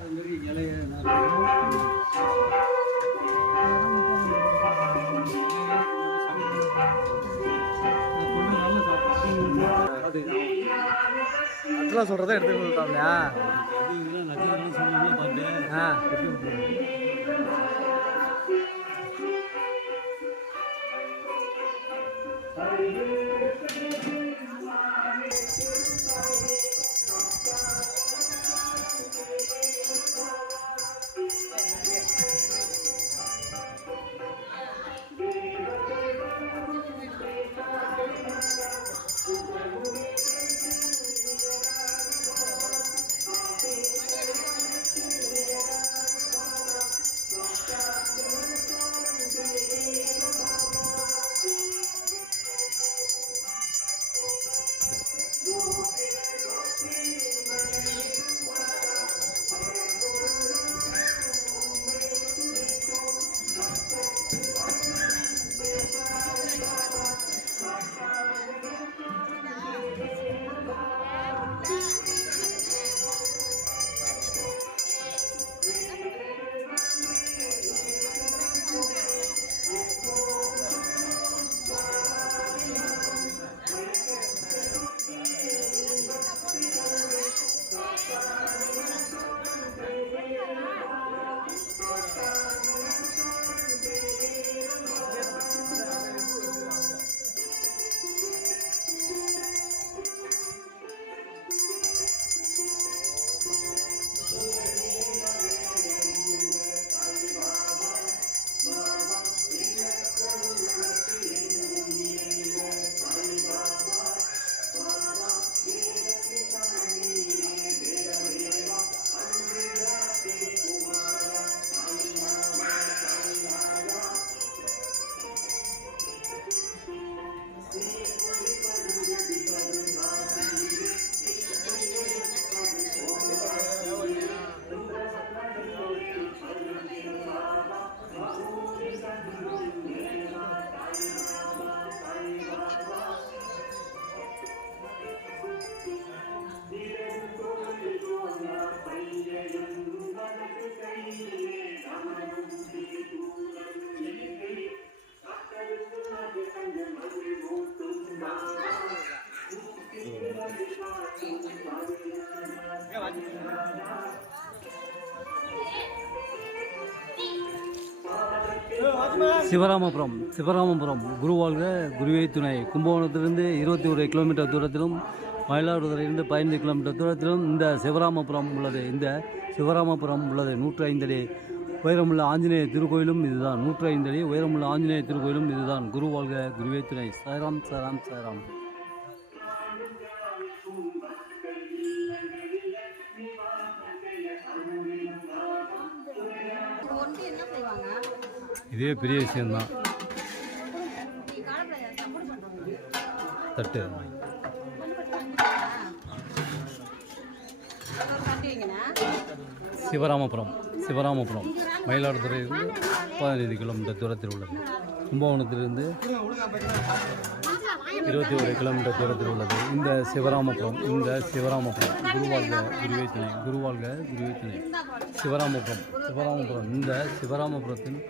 அது மாதிரி இலைய நட்சத்திரம் சொல்கிறத எடுத்து கொடுத்தாங்களா? நட்சத்திரம் சொல்லணும்னா பார்த்து சிவராமபுரம் குருவாழ்க குருவே துணை. கும்பகோணத்திலிருந்து 21 கிலோமீட்டர் தூரத்திலும் மயிலாடுதுறையிலிருந்து 15 கிலோமீட்டர் தூரத்திலும் இந்த சிவராமபுரம் உள்ளது. இந்த சிவராமபுரம் உள்ளது 105 அடி உயரமுள்ள ஆஞ்சநேய திருக்கோயிலும் இதுதான். 105 அடி உயரமுள்ள ஆஞ்சநேய திருக்கோயிலும் இதுதான். குருவாழ்க குருவே துணை. சாய்ராம் சாய்ராம் சாய்ராம். இதே பெரிய விஷயம்தான். தட்டு சிவராமபுரம் மயிலாடுதுறையிலிருந்து 15 கிலோமீட்டர் தூரத்தில் உள்ளது. கும்பகோணத்திலிருந்து 21 கிலோமீட்டர் தூரத்தில் உள்ளது. இந்த சிவராமபுரம் குருவாழ்க குருவே துணை. குருவாழ்க குருவே துணை. சிவராமபுரம் இந்த சிவராமபுரத்தின்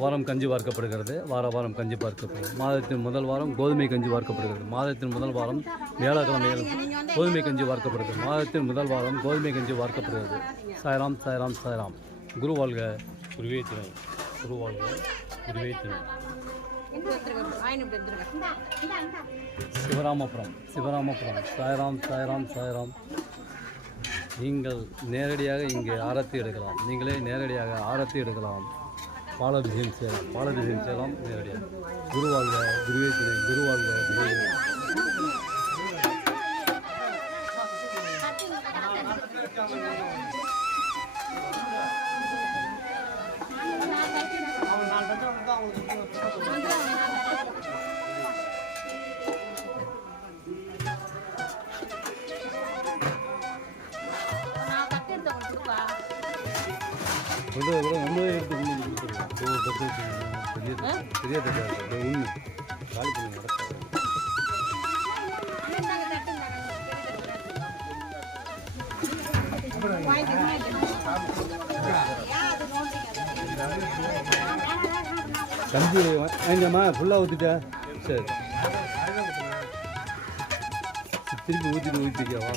வாரம் கஞ்சி பார்க்கப்படுகிறது. வாரம் கஞ்சி பார்க்கப்படுகிறது. மாதத்தின் முதல் வாரம் கோதுமை கஞ்சி பார்க்கப்படுகிறது. மாதத்தின் முதல் வாரம் வியாழக்கிழமைகள் கோதுமை கஞ்சி பார்க்கப்படுகிறது. மாதத்தின் முதல் வாரம் கோதுமை கஞ்சி பார்க்கப்படுகிறது. சாய்ராம் சாய்ராம் சாய்ராம். குருவாழ்க குருவே துணை. குருவாழ்க குருவே துணை. சிவராமபுரம் சாய்ராம் சாய்ராம் சாய்ராம். நீங்கள் நேரடியாக இங்கே ஆரத்தி எடுக்கலாம். நீங்களே நேரடியாக ஆரத்தி எடுக்கலாம். பாலாபிஷேகம் செய்யலாம் நேரடியாக. குருவாழ்க குருவே துணை. குருவாழ்க குருவே. பெரிய ஒன்று காலி பண்ணி நடக்காது. கஞ்சி வாங்கிக்கம்மா ஃபுல்லாக ஊற்றிட்டேன். சரி திருப்பி ஊற்றிக்கவா?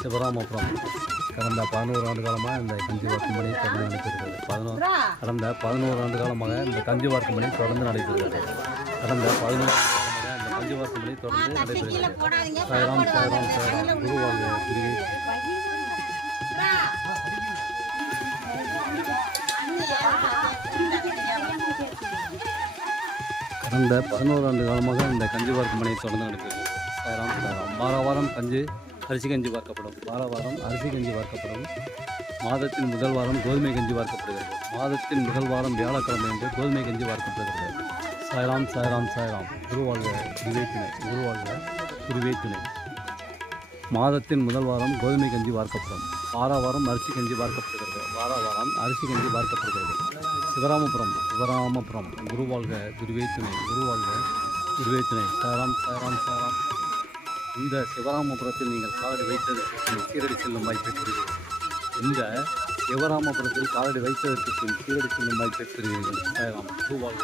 சிவராமபுரம் கடந்த 11 ஆண்டு காலமாக இந்த கஞ்சி வார்க்கும் பணி தொடர்ந்து நடைபெறுகிறது. கடந்த 11 ஆண்டு காலமாக இந்த கஞ்சி வார்க்கும் பணி தொடர்ந்து நடைபெறுகிறது. கடந்த 11 ஆண்டு காலமாக இந்த கஞ்சி வார்க்கும் பணி தொடர்ந்து நடைபெறுகிறது. சாய்ராம் சாய்ராம் சாய்ராம். குருவாழ்க குருவே. கடந்த 11 ஆண்டு காலமாக இந்த கஞ்சி வார்க்கும் பணி தொடர்ந்து நடைபெறுகிறது. சாய்ராம் சாய்ராம். வாரம் கஞ்சி அரிசி கஞ்சி வார்க்கப்படும். வாரம் அரிசி கஞ்சி வார்க்கப்படும். மாதத்தின் முதல் வாரம் கோதுமை கஞ்சி வார்க்கப்படுகிறது. மாதத்தின் முதல் வாரம் வியாழக்கிழமை என்று கோதுமை கஞ்சி வார்க்கப்படுகிறது. சாய்ராம் சாய்ராம் சாய்ராம். குருவாழ்க குருவே துணை. குருவாழ்க குருவே துணை. மாதத்தின் முதல் வாரம் கோதுமை கஞ்சி வார்க்கப்படும். வாரம் அரிசி கஞ்சி வார்க்கப்படுகிறது. வாரம் அரிசி கஞ்சி வார்க்கப்படுகிறது. சிவராமபுரம் குருவாழ்க குருவே துணை. குருவாழ்க குருவே துணை. சாய்ராம் சாய்ராம் சாய்ராம். இந்த சிவராமபுரத்தில் நீங்கள் காலடி வைத்ததற்கு சீரடி செல்லும் வாய்ப்பை பெறுவீர்கள். இந்த சிவராமபுரத்தில் காலடி வைத்ததற்கு சீரடி செல்லும் வாய்ப்பை பெறுவீர்கள். சாய்ராம். குருவாழ்க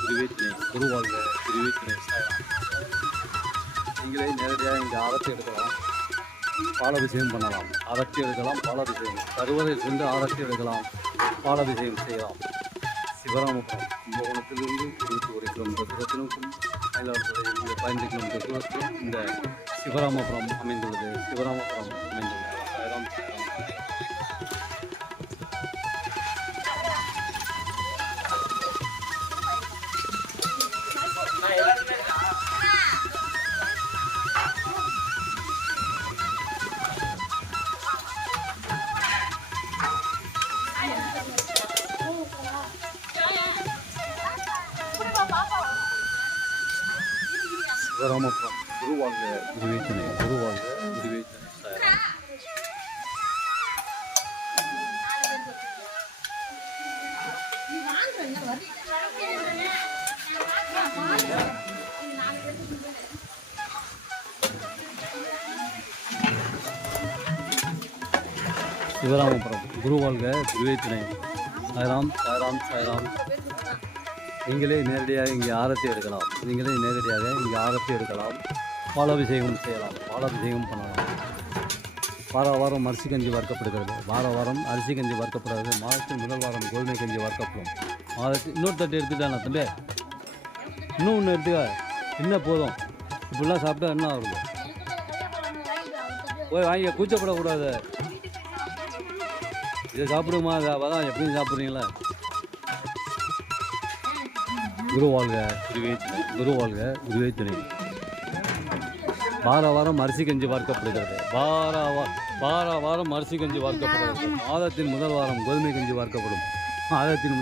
குருவே துணை. குருவாழ்க குருவே துணை. சாய்ராம். நீங்களே நேரடியாக இங்கே ஆரத்தி எடுக்கலாம், பாலாபிஷேகம் பண்ணலாம். ஆரத்தி எடுக்கலாம், பாலாபிஷேகம். கருவறையில் சென்று ஆரத்தி எடுக்கலாம், பாலாபிஷேகம் செய்யலாம். சிவராமபுரம் கும்பகோணத்திலிருந்து 21 கிலோமீட்டர் தூரத்திலும், மயிலாடுதுறை 15 கிலோமீட்டர் தூரத்திலும் இந்த சிவராமபுரம் அமைந்துள்ளது. சிவராமபுரம் அமைந்துள்ளது. சாய்ராம் சாய்ராம். சிவராமபுரம் குருவாழ்க குருவே துணை. குருவாழ்க குருவே துணை. சாய்ராம். சிவராமபுரம் குருவாழ்க குருவே துணை. சாய்ராம் சாய்ராம் சாய்ராம். நீங்களே நேரடியாக இங்கே ஆரத்தி எடுக்கலாம். நீங்களே நேரடியாக இங்கே ஆரத்தி எடுக்கலாம், பாலாபிஷேகம் செய்யலாம், பாலாபிஷேகம் பண்ணலாம். வாரம் அரிசி கஞ்சி வார்க்கப்படுகிறது. வாரம் அரிசி கஞ்சி வார்க்கப்படுகிறது. மாதத்தின் முதல் வாரம் கோதுமை கஞ்சி வார்க்கப்படும். மாதத்தில் இன்னொரு தட்டு எடுத்துட்டானா தம்பி? இன்னும் ஒன்று எடுத்துக்க. என்ன போதும்? இப்படிலாம் சாப்பிட்டா என்ன ஆகுது? போய் வாங்கி கூச்சப்படக்கூடாது. இதை சாப்பிடுமா? அதான் எப்படியும் சாப்பிட்றீங்களா? குருவாழ்க குருவே துணை. குருவாழ்க குருவே துணை. வாரம் அரிசி கஞ்சி வார்க்கப்படுகிறது. வாரம் அரிசி கஞ்சி வார்க்கப்படுகிறது. மாதத்தின் முதல் வாரம் கோதுமை கஞ்சி வார்க்கப்படும். மாதத்தின்